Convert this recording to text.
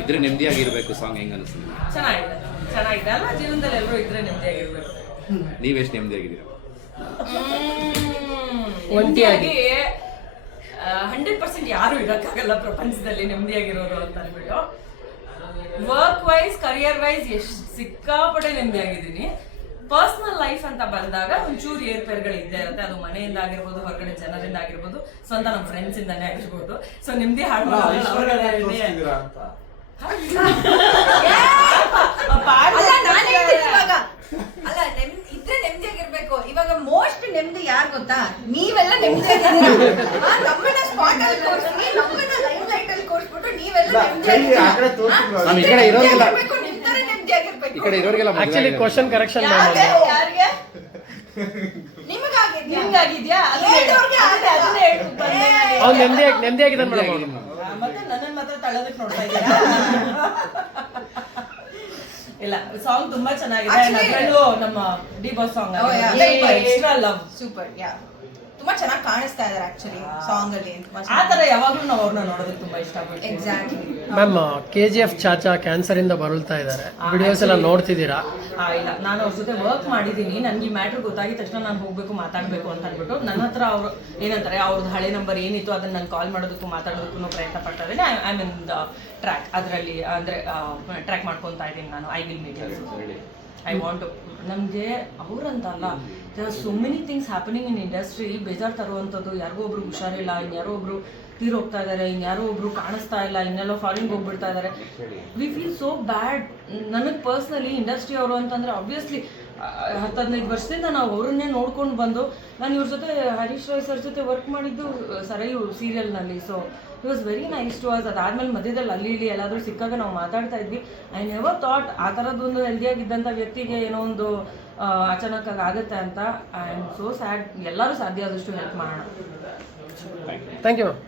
ಇದ್ರೆ ನೆಮ್ಮದಿಯಾಗಿರ್ಬೇಕು ಸಾಂಗ್ ಹೆಂಗ ಅನಿಸ್ತದೆ? ಚೆನ್ನಾಗಿದೆ ಅಲ್ಲ, ಜೀವನದಲ್ಲಿ ಎಲ್ಲರೂ ಇದ್ರೆ ನೆಮ್ಮದಿಯಾಗಿರ್ಬೇಕು. ನೀವೆಷ್ಟು ನೆಮ್ಮದಿಯಾಗಿದ್ದೀರಾ? ಒಂಟಿಯಾಗಿ 100% ಯಾರು ಇರೋಕ್ಕಾಗಲ್ಲ ಪ್ರಪಂಚದಲ್ಲಿ ನೆಮ್ಮದಿಯಾಗಿರೋರು ಅಂತ ಅಂದ್ಬಿಟ್ಟು. ವರ್ಕ್ ವೈಸ್, ಕರಿಯರ್ ವೈಸ್ ಎಷ್ಟು ಸಿಕ್ಕಾಪಟ್ಟೆ ನೆಮ್ಮದಿಯಾಗಿದ್ದೀನಿ. ಪರ್ಸನಲ್ ಲೈಫ್ ಅಂತ ಬಂದಾಗ ಒಂಚೂರು ಏರ್ಪೇರ್ಗಳು ಇದ್ದೇ ಇರುತ್ತೆ. ಅದು ಮನೆಯಿಂದ ಆಗಿರ್ಬೋದು, ಹೊರಗಡೆ ಜನರಿಂದ ಆಗಿರ್ಬೋದು, ಸ್ವಂತ ನಮ್ಮ ಫ್ರೆಂಡ್ಸ್ ಇಂದಾನೇ ಆಗಿರ್ಬೋದು. ಸೊ ನಿಮ್ದೇ ಹಾಡು ಅಲ್ಲ, ಇದ್ರೆ ನೆಮ್ಮದಿಯಾಗಿರ್ಬೇಕು. ಇವಾಗ ಮೋಸ್ಟ್ ನೆಮ್ಮದಿ ಯಾರು ಗೊತ್ತಾ? ನೀವೆಲ್ಲ ನೆಮ್ಮದಿಯಾಗಿರ್ಬೇಕು. ನಮ್ಮನ್ನ ಸ್ಪಾಟ್ ಅಲ್ಲಿ ತೋರಿಸಿ, ನಮ್ಮನ್ನ ಲೈವ್ ಲೈಟ್ ಅಲ್ಲಿ ತೋರಿಸ್ಬಿಟ್ಟು ನೀವೆಲ್ಲ ನೆಮ್ಮದಿಯಾಗಿರ್ಬೇಕು. ನಿಮ್ ತರ ನೆಮ್ಮದಿಯಾಗಿರ್ಬೇಕು. ಆಕ್ಚುಲಿ ಕ್ವಶನ್ ಕರೆಕ್ಷನ್ ಯಾರಿಗೆ? ನಿಮ್ಗಾಗಿದ್ಯಾ? ಅವ್ನು ನೆಮ್ಮದಿಯಾಗಿದ್ದಾನೆ ಮೇಡಮ್ ಅವನು. ಮತ್ತೆ ನನ್ನನ್ನು ಮಾತ್ರ ತಳ್ಳೋದಕ್ಕೆ ನೋಡ್ತಾ ಇದ್ದೀರಾ? ಇಲ್ಲ, ಸಾಂಗ್ ತುಂಬಾ ಚೆನ್ನಾಗಿದೆ. ಅದರಲ್ಲೂ ನಮ್ಮ D boss song extra love super. ತುಂಬಾ ಚೆನ್ನಾಗಿ ಕಾಣಿಸ್ತಾ ಇದಾರೆ ಆಕ್ಚುಲಿ ಸಾಂಗ್ ಅಲ್ಲಿ. ಆ ತರ ಯಾವಾಗ್ಲೂ ನಾವು ಅವ್ರನ್ನ ನೋಡೋದಕ್ಕೆ ತುಂಬಾ ಇಷ್ಟಪಡ್ತೀವಿ. Exactly ma'am, KGF Chacha cancer ಇಂದ ಬರುಳ್ತಾ ಇದ್ದಾರೆ. ವಿಡಿಯೋಸ್ ಎಲ್ಲ ನೋಡ್ತಿದ್ದೀರಾ? ಇಲ್ಲ, ನಾನು ಅವ್ರ ಜೊತೆ ವರ್ಕ್ ಮಾಡಿದ್ದೀನಿ. ನನ್ಗೆ ಈ ಮ್ಯಾಟ್ರ್ ಗೊತ್ತಾಗಿದ ತಕ್ಷಣ ನಾನು ಹೋಗ್ಬೇಕು, ಮಾತಾಡ್ಬೇಕು ಅಂತ ಅಂದ್ಬಿಟ್ಟು ನನ್ನ ಹತ್ರ ಅವರು ಏನಂತಾರೆ, ಅವ್ರದ್ದು ಹಳೆ ನಂಬರ್ ಏನಿತ್ತು ಅದನ್ನ ನಾನು ಕಾಲ್ ಮಾಡೋದಕ್ಕೂ ಮಾತಾಡೋದಕ್ಕೂ ಪ್ರಯತ್ನ ಪಡ್ತಾ ಇದ್ದೀನಿ. ಐ ಮೀನ್ ಟ್ರ್ಯಾಕ್ ಅದರಲ್ಲಿ ಅಂದರೆ ಟ್ರ್ಯಾಕ್ ಮಾಡ್ಕೊತಾ ಇದ್ದೀನಿ ನಾನು. I will meet I want. ನಮಗೆ ಅವರಂತಲ್ಲ, there are so many things happening in industry. ಬೇಜಾರು ತರುವಂಥದ್ದು, ಯಾರಿಗೋ ಒಬ್ರು ಹುಷಾರಿಲ್ಲ, ಇನ್ಯಾರೋ ಒಬ್ರು ತೀರ್ ಹೋಗ್ತಾ ಇದ್ದಾರೆ, ಇನ್ಯಾರೋ ಒಬ್ರು ಕಾಣಿಸ್ತಾ ಇಲ್ಲ, ಇನ್ನೆಲ್ಲೋ ಫಾರಿನ್ಗೆ ಹೋಗ್ಬಿಡ್ತಾ ಇದ್ದಾರೆ. ವಿ ಫೀಲ್ ಸೋ ಬ್ಯಾಡ್. ನನಗೆ ಪರ್ಸ್ನಲಿ ಇಂಡಸ್ಟ್ರಿ ಅವರು ಅಂತಂದರೆ ಆಬ್ವಿಯಸ್ಲಿ 10-15 ವರ್ಷದಿಂದ ನಾವು ಅವ್ರನ್ನೇ ನೋಡ್ಕೊಂಡು ಬಂದು, ನಾನು ಇವ್ರ ಜೊತೆ ಹರೀಶ್ ರಾಯ್ ಸರ್ ಜೊತೆ ವರ್ಕ್ ಮಾಡಿದ್ದು ಸರಯು ಸೀರಿಯಲ್ನಲ್ಲಿ. So it was very nice to us. ಅದಾದ್ಮೇಲೆ ಮಧ್ಯದಲ್ಲಿ ಅಲ್ಲಿ ಇಲ್ಲಿ ಎಲ್ಲಾದರೂ ಸಿಕ್ಕಾಗ ನಾವು ಮಾತಾಡ್ತಾ ಇದ್ವಿ. ಐ ನೆವರ್ ಥಾಟ್ ಆ ಥರದ್ದೊಂದು ಹೆಲ್ದಿಯಾಗಿದ್ದಂಥ ವ್ಯಕ್ತಿಗೆ ಏನೋ ಒಂದು ಅಚಾನಕ್ಕಾಗಿ ಆಗುತ್ತೆ ಅಂತ. I am so sad. ಎಲ್ಲರೂ ಸಾಧ್ಯ ಆದಷ್ಟು ಹೆಲ್ಪ್ ಮಾಡೋಣ. Thank you ma'am.